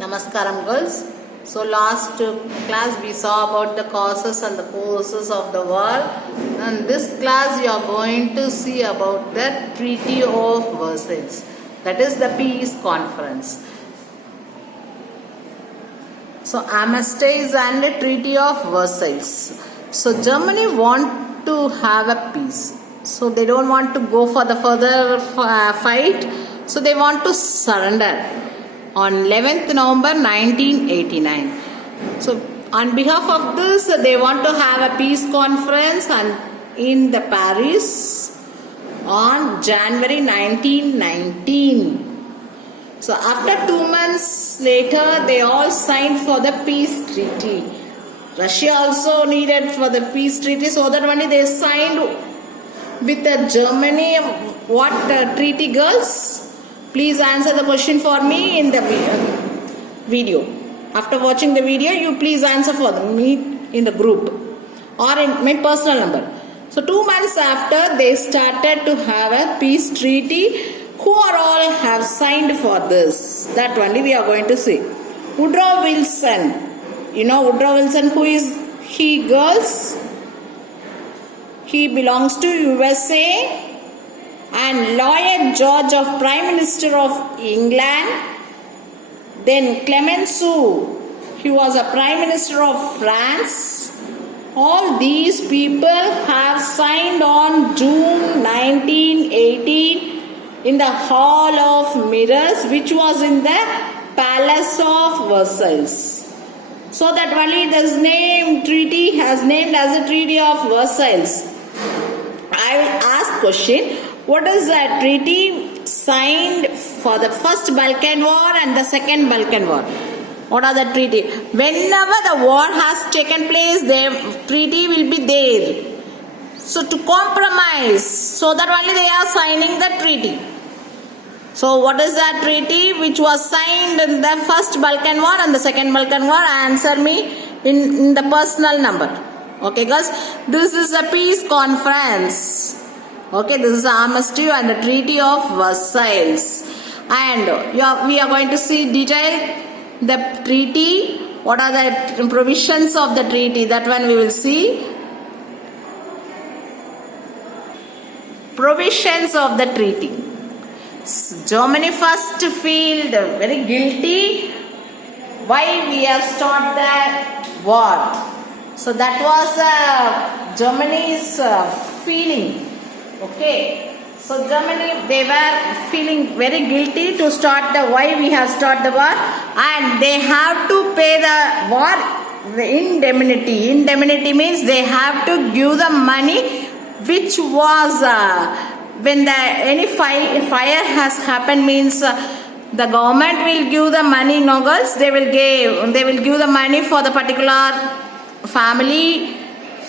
Namaskaram girls. So last class we saw about the causes and the forces of the war, and this class you are going to see about the Treaty of Versailles, that is the peace conference. So armistice and the Treaty of Versailles. So Germany want to have a peace, so they don't want to go for the further fight, so they want to surrender on 11th November 1989. So on behalf of this, they want to have a peace conference in the Paris on January 1919. So after 2 months later, they all signed for the peace treaty. Russia also needed for the peace treaty, so that only they signed with the Germany. What treaty, girls? Please answer the question for me in the video. After watching the video, you please answer for me in the group or in my personal number. So 2 months after, they started to have a peace treaty. Who are all have signed for this? That only we are going to see. Woodrow Wilson. You know Woodrow Wilson, who is he, girls? He belongs to USA. And Lloyd George of Prime Minister of England. Then Clemenceau, he was a Prime Minister of France. All these people have signed on June 1918 in the Hall of Mirrors, which was in the Palace of Versailles. So that only this treaty has named as the Treaty of Versailles. I will ask question. What is the treaty signed for the first Balkan War and the second Balkan War? What are the treaty? Whenever the war has taken place, the treaty will be there. So to compromise, so that only they are signing the treaty. So what is that treaty which was signed in the first Balkan War and the second Balkan War? Answer me in the personal number. Okay, guys, this is a peace conference. Okay, this is the armistice and the Treaty of Versailles. And we are going to see detail the treaty. What are the provisions of the treaty? That one we will see. Provisions of the treaty. Germany first felt very guilty. Why we have started the war? So that was Germany's feeling. Okay, so Germany, they were feeling very guilty to start why we have started the war, and they have to pay the war indemnity. Indemnity means they have to give the money which was when any fire has happened, means the government will give the money. No, girls, they will give the money for the particular family,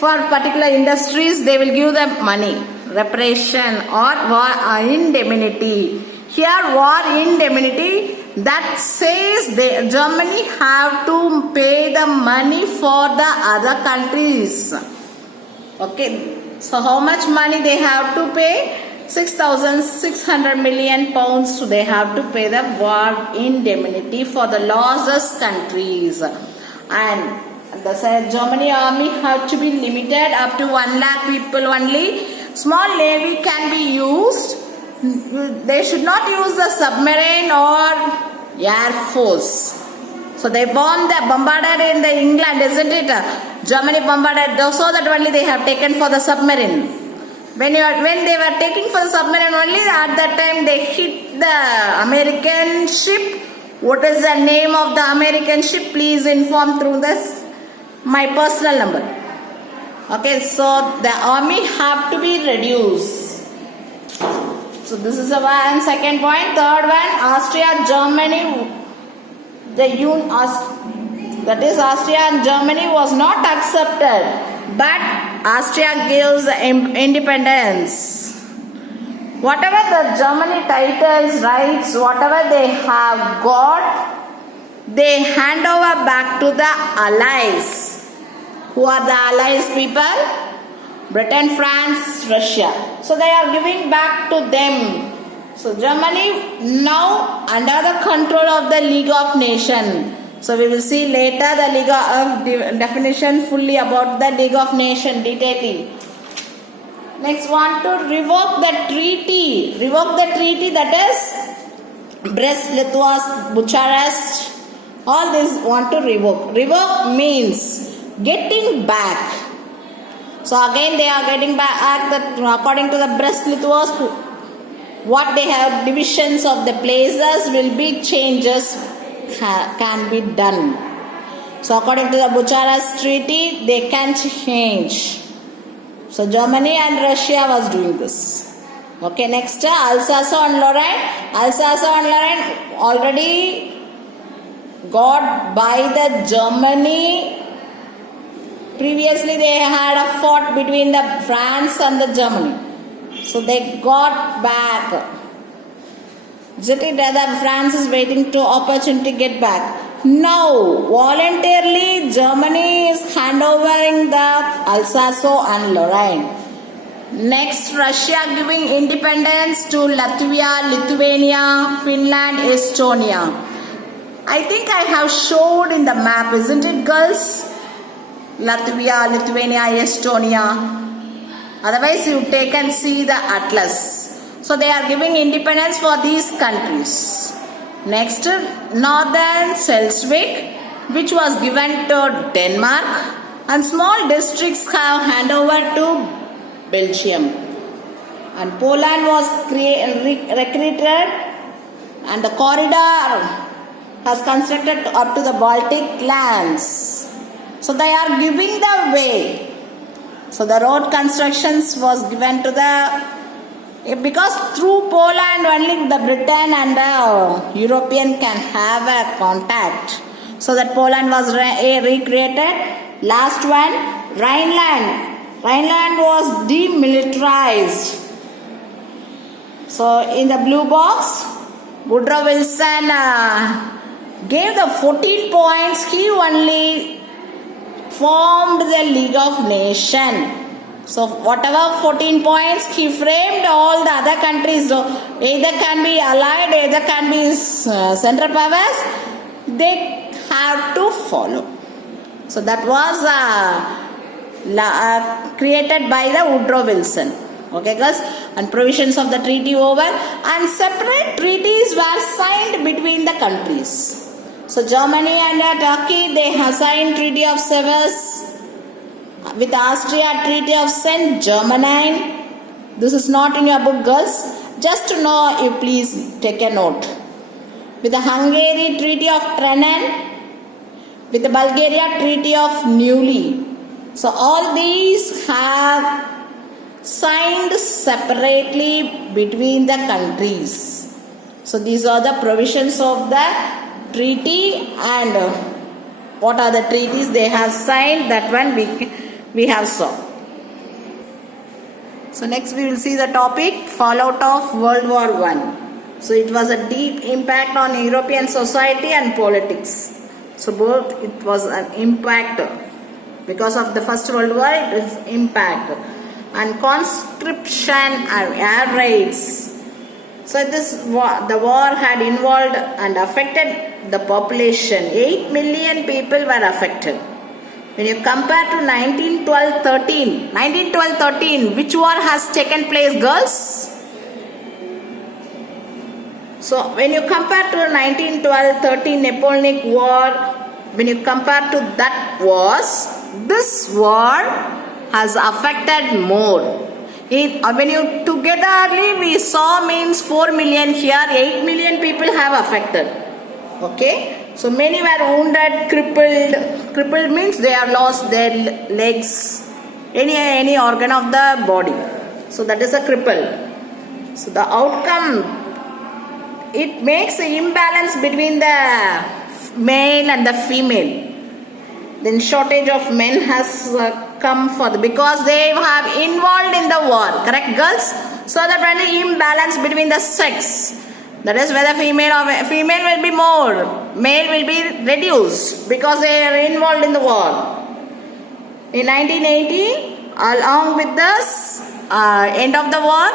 for particular industries. They will give the money. Reparation or war indemnity. Here war indemnity, that says Germany have to pay the money for the other countries. Okay, so how much money they have to pay? 6,600 million pounds they have to pay the war indemnity for the losses countries. And the Germany army have to be limited up to 1 lakh people only. Small navy can be used. They should not use the submarine or air force. So they bombarded in the England, isn't it? Germany bombarded, so that only they have taken for the submarine. When they were taking for the submarine only, at that time they hit the American ship. What is the name of the American ship? Please inform through this my personal number. Okay, so the army have to be reduced. So this is the one. Second point. Third one, Austria, Germany, that is Austria and Germany was not accepted, but Austria gives independence. Whatever the Germany titles, rights, whatever they have got, they hand over back to the allies. Who are the allies people? Britain, France, Russia. So they are giving back to them So Germany now under the control of the League of Nations. So we will see later the League of definition fully about the League of Nations detailing. Next, want to revoke the treaty. Revoke the treaty, that is Brest-Litovsk, Bucharest. All this want to revoke. Revoke means getting back. So again they are getting back that according to the Brest-Litovsk, what they have divisions of the places will be changes can be done. So according to the Bucharest Treaty, they can change. So Germany and Russia was doing this. Okay, next Alsace-and-Lorraine. Alsace-and-Lorraine already got by the Germany. Previously they had a fought between the France and the Germany. So they got back. Isn't it that France is waiting to opportunity to get back? Now, voluntarily Germany is handovering the Alsace-and-Lorraine. Next, Russia giving independence to Latvia, Lithuania, Finland, Estonia. I think I have showed in the map, isn't it, girls? Latvia, Lithuania, Estonia. Otherwise, you take and see the atlas. So they are giving independence for these countries. Next, Northern Schleswig, which was given to Denmark, and small districts have handed over to Belgium. And Poland was recreated, and the corridor has constructed up to the Baltic lands. So they are giving the way. So the road constructions was given to the, because through Poland only the Britain and the European can have a contact. So that Poland was recreated. Last one, Rhineland. Rhineland was demilitarized. So in the blue box, Woodrow Wilson gave the 14 points. He only formed the League of Nations. So whatever 14 points he framed, all the other countries, so either can be allied, either can be central powers, they have to follow. So that was created by the Woodrow Wilson. Okay girls, and provisions of the treaty over, and separate treaties were signed between the countries. So Germany and Turkey, they have signed Treaty of Sevres. With Austria, Treaty of St. Germain. This is not in your book, girls. Just to know, you please take a note. With the Hungary, Treaty of Trianon. With the Bulgaria, Treaty of Neuilly. So all these have signed separately between the countries. So these are the provisions of the treaty, and what are the treaties they have signed, that one we have saw. So next we will see the topic, fallout of World War I. So it was a deep impact on European society and politics. So both it was an impact. Because of the First World War, it is impact. And conscription and air raids. So the war had involved and affected the population. 8 million people were affected. When you compare to 1912-13, which war has taken place, girls? So when you compare to 1912-13 Napoleonic War, when you compare to that wars, this war has affected more. When you togetherly we saw means 4 million here, 8 million people have affected. Okay. So many were wounded, crippled. Crippled means they have lost their legs, any organ of the body. So that is a cripple. So the outcome, it makes an imbalance between the male and the female. Then shortage of men has come for because they have involved in the war. Correct, girls? So that really imbalance between the sex. That is whether female will be more, male will be reduced because they are involved in the war. In 1918, along with this end of the war,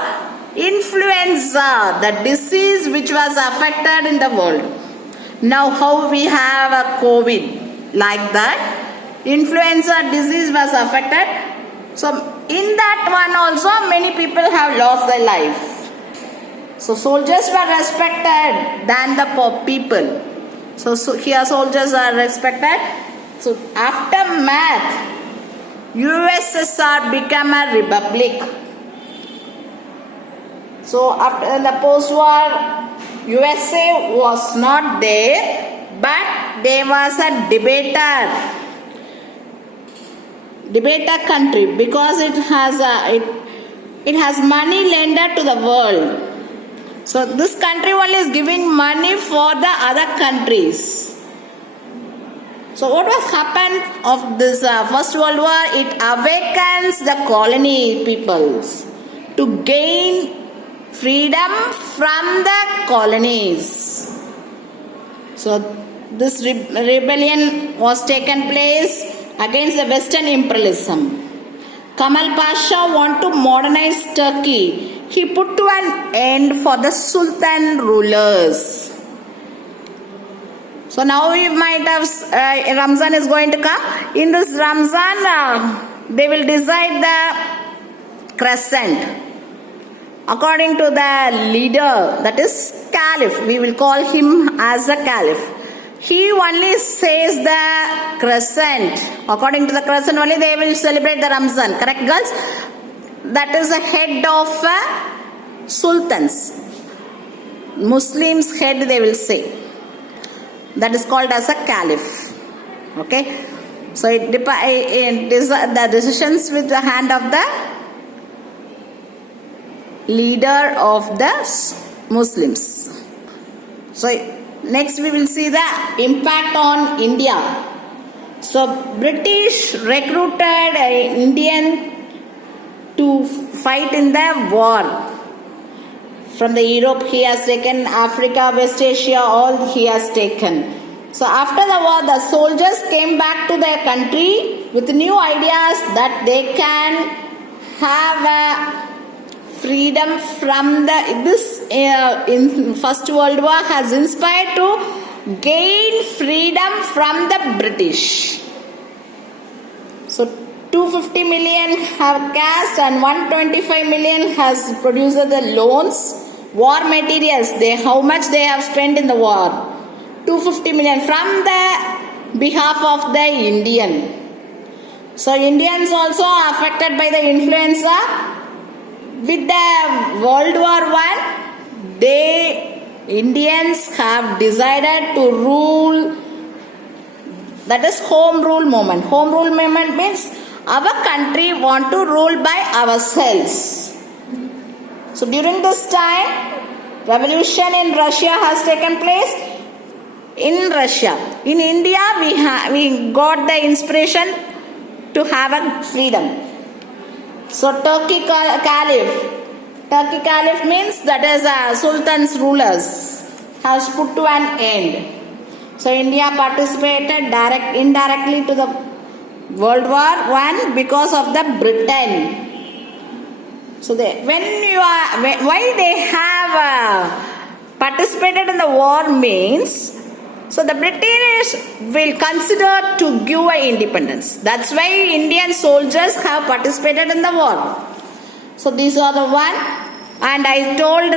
Influenza, the disease which was affected in the world. Now how we have a COVID, like that. Influenza disease was affected. So in that one also many people have lost their life. So soldiers were respected than the people. So here soldiers are respected. So aftermath, USSR became a republic. So after the post-war, USA was not there, but there was a debater country, because it has money lender to the world. So this country only is giving money for the other countries. So what was happened of this First World War? It awakens the colony peoples to gain freedom from the colonies. So this rebellion was taken place against the Western imperialism. Kamal Pasha wanted to modernize Turkey. He put to an end for the Sultan rulers. So now we might have Ramzan is going to come. In this Ramzan, they will decide the crescent according to the leader, that is Caliph. We will call him as a Caliph. He only says the crescent. According to the crescent only they will celebrate the Ramzan. Correct, girls? That is the head of sultans. Muslims' head they will say. That is called as a Caliph. Okay? So the decisions with the hand of the leader of the Muslims. So next we will see the impact on India. So British recruited Indian to fight in the war. From the Europe he has taken, Africa, West Asia, all he has taken. So after the war, the soldiers came back to their country with new ideas that they can have a freedom from in First World War has inspired to gain freedom from the British. So 250 million have cash and 125 million has produced the loans. War materials, how much they have spent in the war? 250 million from the behalf of the Indian. So Indians also are affected by the influenza. With the World War I, Indians have decided to rule. That is Home Rule Movement. Home Rule Movement means our country want to rule by ourselves. So during this time, revolution in Russia has taken place. In Russia, in India, we got the inspiration to have a freedom. So Turkey Caliph means that is Sultan's rulers has put to an end. So India participated indirectly to the World War I because of the Britain. So why they have participated in the war means, so the British will consider to give independence. That's why Indian soldiers have participated in the war. So these are the one, and I told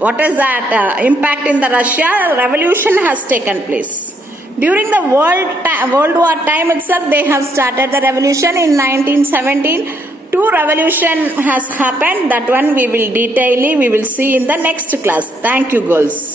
what is that impact in the Russia revolution has taken place. During the World War time itself, they have started the revolution in 1917. 2 revolution has happened. That one we will see in the next class. Thank you, girls.